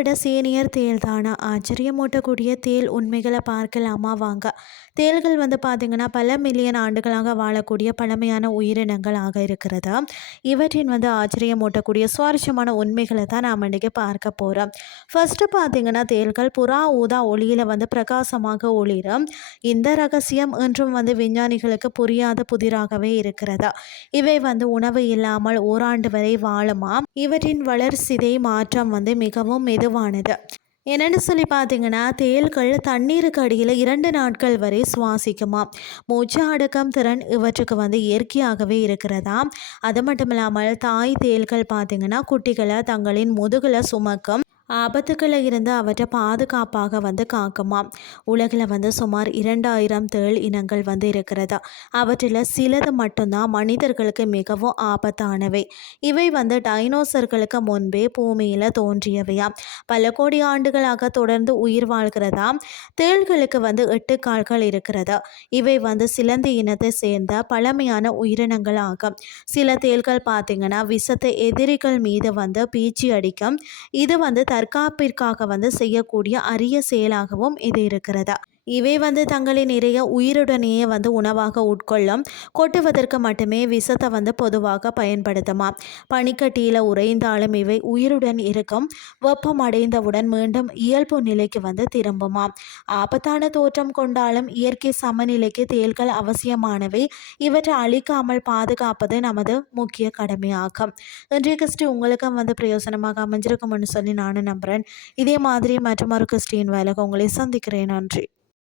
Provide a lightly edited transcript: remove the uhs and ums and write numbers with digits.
விட சீனியர் தேள் தானா? ஆச்சரியமூட்டக்கூடிய தேள் உண்மைகளை பார்க்கலாமா வாங்க. தேள்கள் பார்த்திங்கன்னா பல மில்லியன் ஆண்டுகளாக வாழக்கூடிய பழமையான உயிரினங்களாக இருக்கிறது. இவற்றின் ஆச்சரியமூட்டக்கூடிய சுவாரஸ்யமான உண்மைகளை தான் நாம் இன்றைக்கி பார்க்க போகிறோம். ஃபர்ஸ்ட்டு பார்த்திங்கன்னா தேள்கள் புறா ஊதா ஒளியில் பிரகாசமாக ஒளிரும். இந்த ரகசியம் இன்றும் விஞ்ஞானிகளுக்கு புரியாத புதிராகவே இருக்கிறது. இவை உணவு இல்லாமல் ஓராண்டு வரை வாழுமா. இவற்றின் வளர்சிதை மாற்றம் மிகவும் மெதுவானது. என்னென்னு சொல்லி பார்த்தீங்கன்னா தேள்கள் தண்ணீருக்கு அடியில் 2 நாட்கள் வரை சுவாசிக்குமா. மூச்சு அடக்கம் திறன் இவற்றுக்கு இயற்கையாகவே இருக்கிறதா. அது மட்டும் இல்லாமல் தாய் தேள்கள் பார்த்திங்கன்னா குட்டிகளை தங்களின் முதுகில் சுமக்கும். ஆபத்துக்களில் இருந்து அவற்றை பாதுகாப்பாக காக்குமா. உலகில் சுமார் 2000 தேள் இனங்கள் இருக்கிறது. அவற்றில் சிலது மட்டும்தான் மனிதர்களுக்கு மிகவும் ஆபத்தானவை. இவை டைனோசர்களுக்கு முன்பே பூமியில் தோன்றியவையா. பல கோடி ஆண்டுகளாக தொடர்ந்து உயிர் வாழ்கிறதா. தேள்களுக்கு 8 கால்கள் இருக்கிறது. இவை சிலந்தி இனத்தை சேர்ந்த பழமையான உயிரினங்கள் ஆகும். சில தேள்கள் பார்த்திங்கன்னா விஷத்தை எதிரிகள் மீது பீச்சி அடிக்கும். இது தற்காப்பிற்காக செய்யக்கூடிய அரிய செயலாகவும் இது இருக்கிறதா. இவை தங்களின் நிறைய உயிருடனேயே உணவாக உட்கொள்ளும். கொட்டுவதற்கு மட்டுமே விஷத்தை பொதுவாக பயன்படுத்துமா. பனிக்கட்டியில் உறைந்தாலும் இவை உயிருடன் இருக்கும். வெப்பம் அடைந்தவுடன் மீண்டும் இயல்பு நிலைக்கு திரும்புமா. ஆபத்தான தோற்றம் கொண்டாலும் இயற்கை சமநிலைக்கு தேள்கள் அவசியமானவை. இவற்றை அழிக்காமல் பாதுகாப்பது நமது முக்கிய கடமையாகும். இன்றைய கிறிஸ்டி உங்களுக்கும் பிரயோசனமாக அமைஞ்சிருக்கும்னு சொல்லி நானும் நம்புகிறேன். இதே மாதிரி மற்றொரு கிறிஸ்டின் வேலைக்கு உங்களை சந்திக்கிறேன். நன்றி.